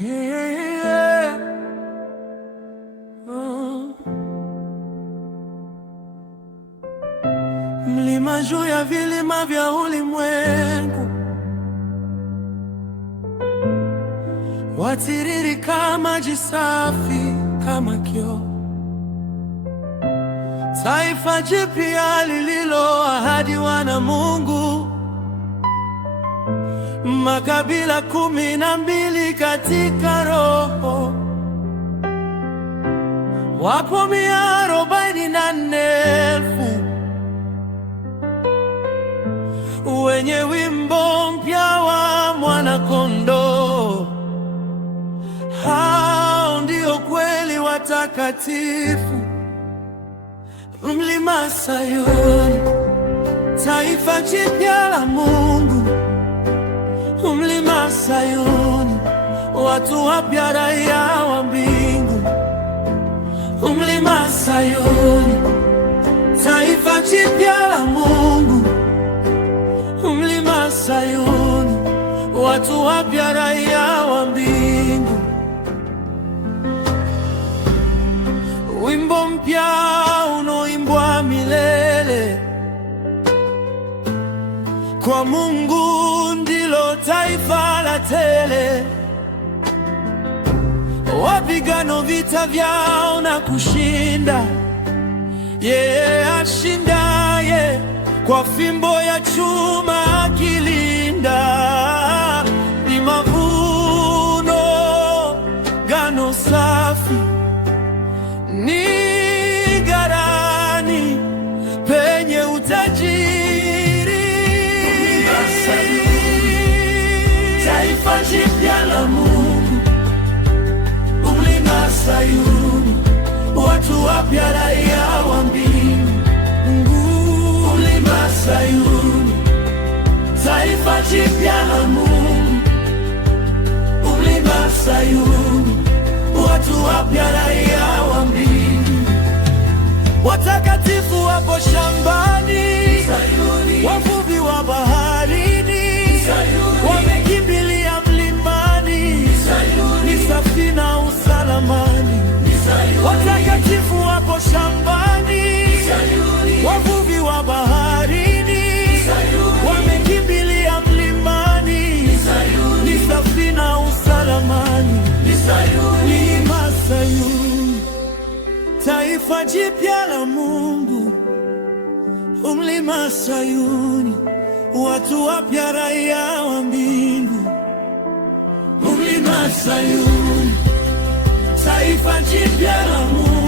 Yeah. Mlima juu ya vilima vya ulimwengu, watiririka maji safi kama kioo. Taifa jipya lililo ahadi wana Mungu, makabila 12 katika Roho. Wapo 144,000 wenye wimbo mpya wa Mwana-Kondoo. Hao ndio kweli watakatifu. Mlima Sayuni, taifa jipya la Mungu. Mlima Sayuni, watu wapya, raia wa mbingu. Mlima Sayuni, taifa jipya la Mungu. Mlima Sayuni, watu wapya, raia wa mbingu. Wimbo mpya unaoimbwa milele, kwa Mungu ndilo taifa la tele. Wapigano vita vyao na kushinda, yeye ashindaye kwa fimbo ya chuma akilinda. Ni mavuno ngano safi, ni ghalani penye utajiri. Taifa jipya la Mungu. Mlima Sayuni, watu wapya, raia wa mbingu. Mlima Sayuni, taifa jipya la Mungu. Mlima Sayuni, watu wapya, raia wa mbingu. Watakatifu wapo shambani, wavuvi wa baharini, wamekimbilia mlimani, ni safi na usalamani. Watakatifu wapo shambani, wavuvi wa baharini, wamekimbilia mlimani, ni safi na usalamani. Mlima Sayuni, taifa jipya la Mungu. Mlima Sayuni, watu wapya, raia wa mbingu. Mlima Sayuni, taifa jipya la Mungu.